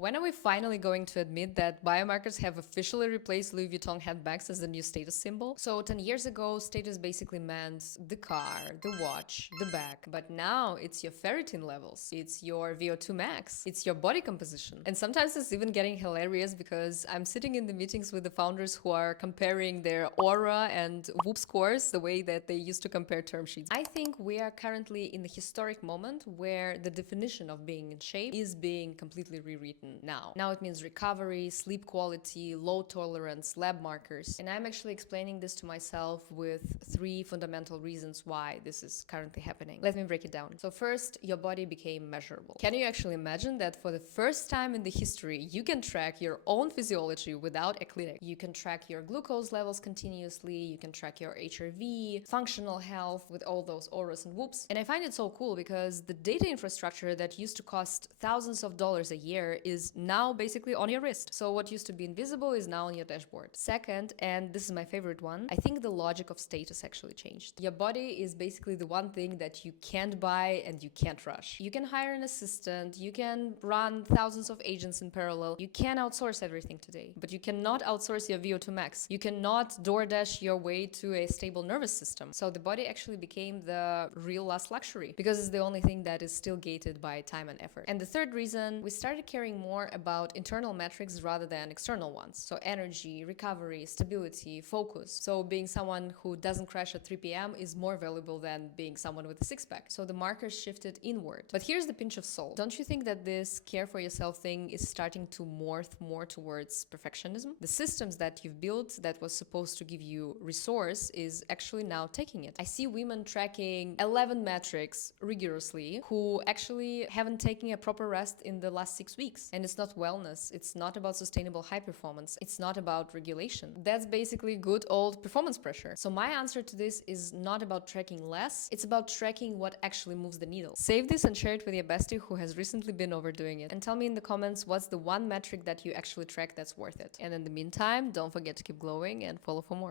When are we finally going to admit that biomarkers have officially replaced Louis Vuitton handbags as the new status symbol? So 10 years ago, status basically meant the car, the watch, the bag. But now it's your ferritin levels, it's your VO2 max, it's your body composition. And sometimes it's even getting hilarious because I'm sitting in the meetings with the founders who are comparing their aura and Whoop scores the way that they used to compare term sheets. I think we are currently in the historic moment where the definition of being in shape is being completely rewritten now. Now it means recovery, sleep quality, low tolerance, lab markers. And I'm actually explaining this to myself with 3 fundamental reasons why this is currently happening. Let me break it down. So first, your body became measurable. Can you actually imagine that for the first time in the history, you can track your own physiology without a clinic? You can track your glucose levels continuously, you can track your HRV, functional health with all those auras and whoops. And I find it so cool because the data infrastructure that used to cost thousands of dollars a year is now basically on your wrist. So what used to be invisible is now on your dashboard. Second, and this is my favorite one, I think the logic of status actually changed. Your body is basically the one thing that you can't buy and you can't rush. You can hire an assistant, you can run thousands of agents in parallel, you can outsource everything today, but you cannot outsource your VO2 max. You cannot DoorDash your way to a stable nervous system. So the body actually became the real last luxury because it's the only thing that is still gated by time and effort. And the third reason, we started caring more about internal metrics rather than external ones. So energy, recovery, stability, focus. So being someone who doesn't crash at 3 p.m. is more valuable than being someone with a six-pack. So the markers shifted inward. But here's the pinch of salt. Don't you think that this care for yourself thing is starting to morph more towards perfectionism? The systems that you've built that was supposed to give you resource is actually now taking it. I see women tracking 11 metrics rigorously who actually haven't taken a proper rest in the last 6 weeks. And it's not wellness. It's not about sustainable high performance. It's not about regulation. That's basically good old performance pressure. So my answer to this is not about tracking less. It's about tracking what actually moves the needle. Save this and share it with your bestie who has recently been overdoing it. And tell me in the comments what's the one metric that you actually track that's worth it. And in the meantime, don't forget to keep glowing and follow for more.